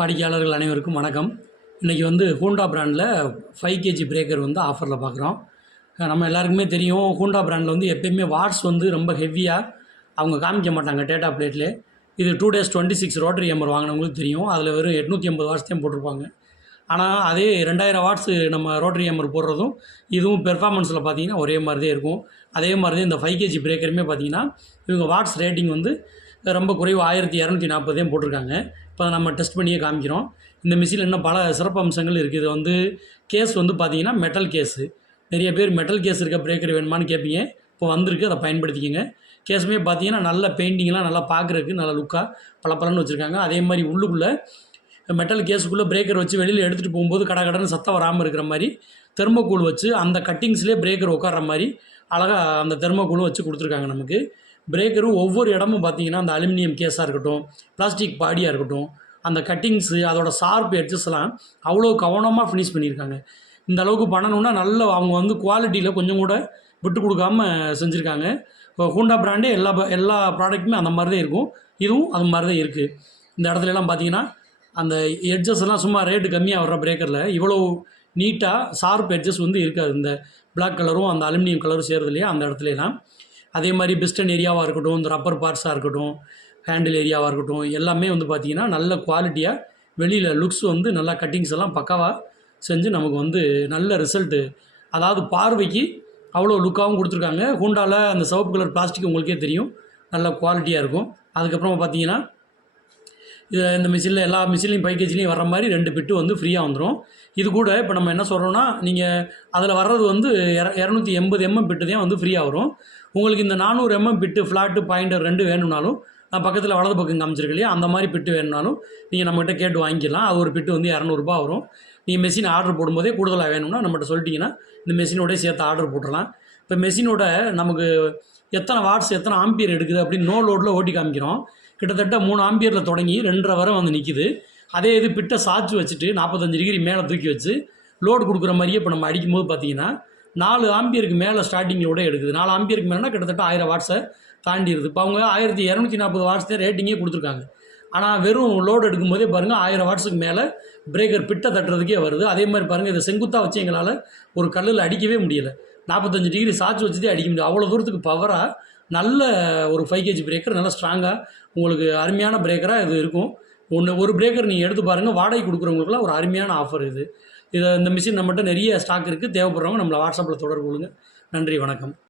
வாடிக்கையாளர்கள் அனைவருக்கும் வணக்கம். இன்றைக்கி வந்து ஹூண்டா பிராண்டில் 5 கேஜி பிரேக்கர் வந்து ஆஃபரில் பார்க்குறோம். நம்ம எல்லாருக்குமே தெரியும், ஹூண்டா பிராண்டில் வந்து எப்போயுமே வாட்ஸ் வந்து ரொம்ப ஹெவியாக அவங்க காமிக்க மாட்டாங்க டேட்டா பிளேட்லேயே. இது 2 days 26 ரோட்டரி எம்பர் வாங்கினவங்களுக்கு தெரியும். அதில் வெறும் 880 வாட்ஸ் தான் போட்டிருப்பாங்க. ஆனால் அதே 2000 வாட்ஸு நம்ம ரோட்டரி எம்பர் போடுறதும் இதுவும் பெர்ஃபார்மன்ஸில் பார்த்தீங்கன்னா ஒரே மாதிரி தான் இருக்கும். அதே மாதிரி தான் இந்த 5 கேஜி பிரேக்கருமே பார்த்தீங்கன்னா இவங்க வாட்ஸ் ரேட்டிங் வந்து ரொம்ப குறைவு 1240 போட்டிருக்காங்க. இப்போ நம்ம டெஸ்ட் பண்ணியே காமிக்கிறோம். இந்த மிஷினில் இன்னும் பல சிறப்பு அம்சங்கள் இருக்குது. இது வந்து கேஸ் வந்து பார்த்தீங்கன்னா மெட்டல் கேஸு. நிறைய பேர் மெட்டல் கேஸ் இருக்க பிரேக்கர் வேணுமான்னு கேட்பீங்க. இப்போ வந்திருக்கு, அதை பயன்படுத்திக்கங்க. கேஸுமே பார்த்தீங்கன்னா நல்ல பெயிண்டிங்லாம் நல்லா பார்க்குறதுக்கு நல்ல லுக்காக பளபளன்னு வச்சுருக்காங்க. அதே மாதிரி உள்ளுக்குள்ளே மெட்டல் கேஸுக்குள்ளே பிரேக்கர் வச்சு வெளியில் எடுத்துகிட்டு போகும்போது கடன்னு சத்தம் வராமல் இருக்கிற மாதிரி தெர்மோகூல் வச்சு அந்த கட்டிங்ஸ்லேயே பிரேக்கர் உட்கார்ற மாதிரி அழகாக அந்த தெர்மோகூலும் வச்சு கொடுத்துருக்காங்க நமக்கு. பிரேக்கரும் ஒவ்வொரு இடமும் பார்த்தீங்கன்னா அந்த அலுமினியம் கேஸாக இருக்கட்டும், பிளாஸ்டிக் பாடியாக இருக்கட்டும், அந்த கட்டிங்ஸு அதோட ஷார்ப் எட்ஜஸ்லாம் அவ்வளோ கவனமாக ஃபினிஷ் பண்ணியிருக்காங்க. இந்த அளவுக்கு பண்ணணுன்னா நல்ல அவங்க வந்து குவாலிட்டியில் கொஞ்சம் கூட விட்டு கொடுக்காம செஞ்சுருக்காங்க. இப்போ ஹூண்டா பிராண்டே எல்லா ப்ராடக்ட்டுமே அந்த மாதிரி தான் இருக்கும். இதுவும் அது மாதிரி தான் இருக்குது. இந்த இடத்துலலாம் பார்த்தீங்கன்னா அந்த எட்ஜஸ் எல்லாம் சும்மா ரேட்டு கம்மியாக வர்ற பிரேக்கரில் இவ்வளோ நீட்டாக ஷார்ப் எட்ஜஸ் வந்து இருக்காது. இந்த பிளாக் கலரும் அந்த அலுமினியம் கலரும் சேருது இல்லையா, அந்த இடத்துலலாம். அதே மாதிரி பிஸ்டன் ஏரியாவாக இருக்கட்டும், இந்த ரப்பர் பார்ட்ஸாக இருக்கட்டும், ஹேண்டில் ஏரியாவாக இருக்கட்டும், எல்லாமே வந்து பார்த்திங்கன்னா நல்ல குவாலிட்டியாக வெளியில் லுக்ஸ் வந்து நல்லா கட்டிங்ஸ் எல்லாம் பக்காவாக செஞ்சு நமக்கு வந்து நல்ல ரிசல்ட்டு, அதாவது பார்வைக்கு அவ்வளோ லுக்காகவும் கொடுத்துருக்காங்க. ஹூண்டாவில் அந்த சிவப்பு கலர் பிளாஸ்டிக் உங்களுக்கே தெரியும், நல்ல குவாலிட்டியாக இருக்கும். அதுக்கப்புறமா பார்த்தீங்கன்னா இந்த மிஷினில் எல்லா மிஷின்லையும் 5 கேஜிலையும் வர்ற மாதிரி 2 பிட்டு வந்து ஃப்ரீயாக வந்துடும். இது கூட இப்போ நம்ம என்ன சொல்கிறோன்னா, நீங்கள் அதில் வர்றது வந்து 280 mm பிட்டு தான் வந்து ஃப்ரீயாக வரும். உங்களுக்கு இந்த 400 mm பிட்டு ஃப்ளாட்டு பாயிண்டர் 2 வேணும்னாலும், நான் பக்கத்தில் வலது பக்கம் காமிச்சிருக்கேன் இல்லையா, அந்த மாதிரி பிட்டு வேணும்னாலும் நீங்கள் நம்மகிட்ட கேட்டு வாங்கிக்கலாம். அது ஒரு பிட்டு வந்து 200 ரூபா வரும். நீங்கள் மெஷின் ஆர்டர் போடும்போதே கூடுதலாக வேணும்னா நம்மகிட்ட சொல்லிட்டிங்கன்னா இந்த மெஷினோடய சேர்த்து ஆர்டர் போட்டுடலாம். இப்போ மெஷினோட நமக்கு எத்தனை வாட்ஸ் எத்தனை ஆம்பியர் எடுக்குது அப்படின்னு நோ லோடில் ஓட்டி காமிக்கிறோம். கிட்டத்தட்ட 3 ஆம்பியரில் தொடங்கி 2.5 வரை வந்து நிற்கிது. அதே இது பிட்டை சாய்ச்சி வச்சுட்டு 45 டிகிரி மேலே தூக்கி வச்சு லோடு கொடுக்குற மாதிரியே இப்போ நம்ம அடிக்கும்போது பார்த்தீங்கன்னா 4 ஆம்பியருக்கு மேலே ஸ்டார்டிங் லோடே எடுக்குது. 4 ஆம்பியருக்கு மேலேனா கிட்டத்தட்ட 1000 வாட்ஸை தாண்டிடுது. இப்போ அவங்க 1240 வாட்ஸ் தான் ரேட்டிங்கே கொடுத்துருக்காங்க. ஆனால் வெறும் லோடு எடுக்கும்போதே பாருங்கள் 1000 வாட்ஸுக்கு மேலே பிரேக்கர் பிட்டை தட்டுறதுக்கே வருது. அதே மாதிரி பாருங்கள், இதை செங்குத்தாக வச்சு எங்களால் ஒரு கல்லில் அடிக்கவே முடியலை. 45 டிகிரி சாய்ச்சி வச்சுதே அடிக்க முடியும். அவ்வளோ தூரத்துக்கு பவராக நல்ல ஒரு 5 கேஜி பிரேக்கர், நல்லா ஸ்ட்ராங்காக உங்களுக்கு அருமையான பிரேக்கராக இது இருக்கும். ஒரு பிரேக்கர் நீங்கள் எடுத்து பாருங்கள். வாடகை கொடுக்குறவங்களுக்குலாம் ஒரு அருமையான ஆஃபர் இது. இந்த மிஷின் நம்மகிட்ட நிறைய ஸ்டாக் இருக்குது. தேவைப்படுறவங்க நம்மளை வாட்ஸ்அப்பில் தொடர்பு கொள்ளுங்கள். நன்றி, வணக்கம்.